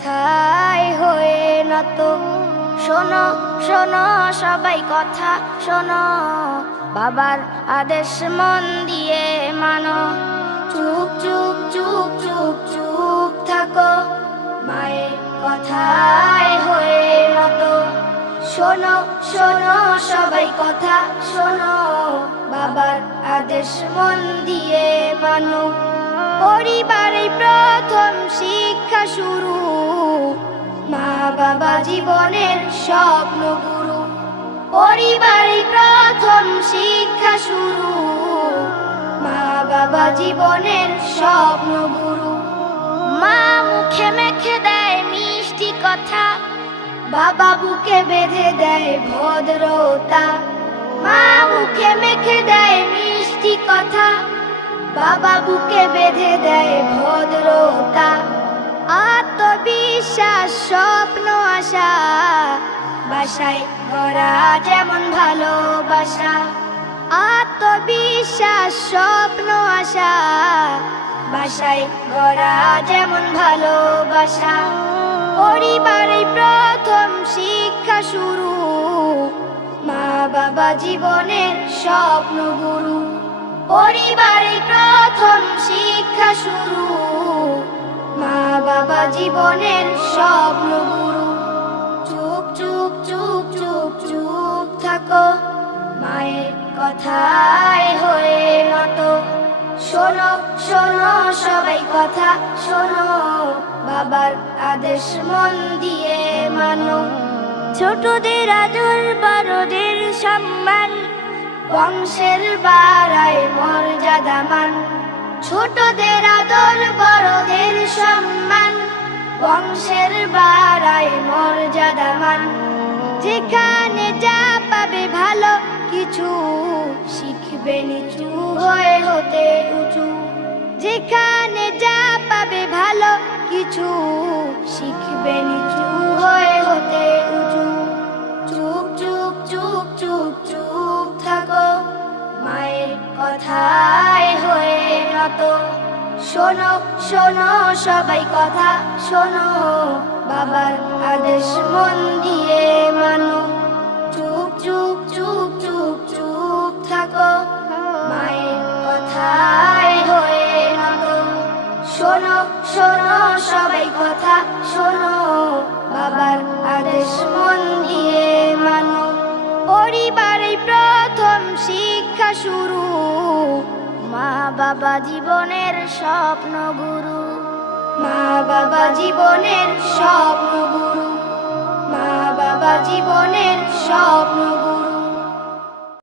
কথায় হয়ে নত। শোনো শোনো সবাই কথা শোনো, বাবার আদেশ মন দিয়ে মানো। চুপ চুপ চুপ চুপ চুপ থাকো, মায়ের কথায় হয়ে নত। শোনো শোনো সবাই কথা শোনো, বাবার আদেশ মন দিয়ে মানো। পরিবারে প্রথম শিক্ষা শুরু, মা বাবা জীবনের স্বপ্ন গুরু। পরিবারে প্রথম শিক্ষা শুরু, মা বাবা জীবনের স্বপ্ন গুরু। মা মুখে মেখে দেয় মিষ্টি কথা, বাবা বুকে বেঁধে দেয় ভদ্রতা। মা মুখে মেখে দেয় মিষ্টি কথা, বাবা বুকে বেঁধে দেয় ভদ্রতা। আত্মবিশ্বাস স্বপ্ন আশা, বাসায় গড়া যেমন ভালোবাসা। আত্মবিশ্বাস স্বপ্ন আশা, বাসায় গড়া যেমন ভালোবাসা। পরিবারে প্রথম শিক্ষা শুরু, মা বাবা জীবনের স্বপ্ন গুরু। পরিবারে প্রথম শিক্ষা শুরু, মা বাবা জীবনের স্বপ্ন গুরু। চুপ চুপ চুপ চুপ চুপ থাকো, মায়ের কথায় হয়ে নত। শোনো শোনো সবাই কথা শোনো, বাবার আদেশ মন দিয়ে মানো। ছোটদের আদর বড়দের সম্মান, বংশের বাড়ায় মর্যাদা মান। ছোটদের আদর বড়দের সম্মান, বংশের বাড়ায় মর্যাদা মান। যেখানে যা পাবে ভালো কিছু, শিখবে নিচু হয়ে হতে উঁচু। যেখানে যা পাবে ভালো কিছু, শিখবে নিচু হয়ে হতে উঁচু। চুপ চুপ চুপ চুপ চুপ থাকো, মায়ের কথায় হয়ে নত। শোনো শোনো সবাই কথা শোনো, বাবার আদেশ মন দিয়ে মানো। চুপ চুপ চুপ চুপ চুপ থাকো, মায়ের কথায় হয়ে নত। শোনো শোনো সবাই কথা শোনো, বাবার আদেশ মন দিয়ে মানো। পরিবারে প্রথম শিক্ষা শুরু, মা বাবা জীবনের স্বপ্ন গুরু। মা বাবা জীবনের স্বপ্ন গুরু, মা বাবা জীবনের স্বপ্ন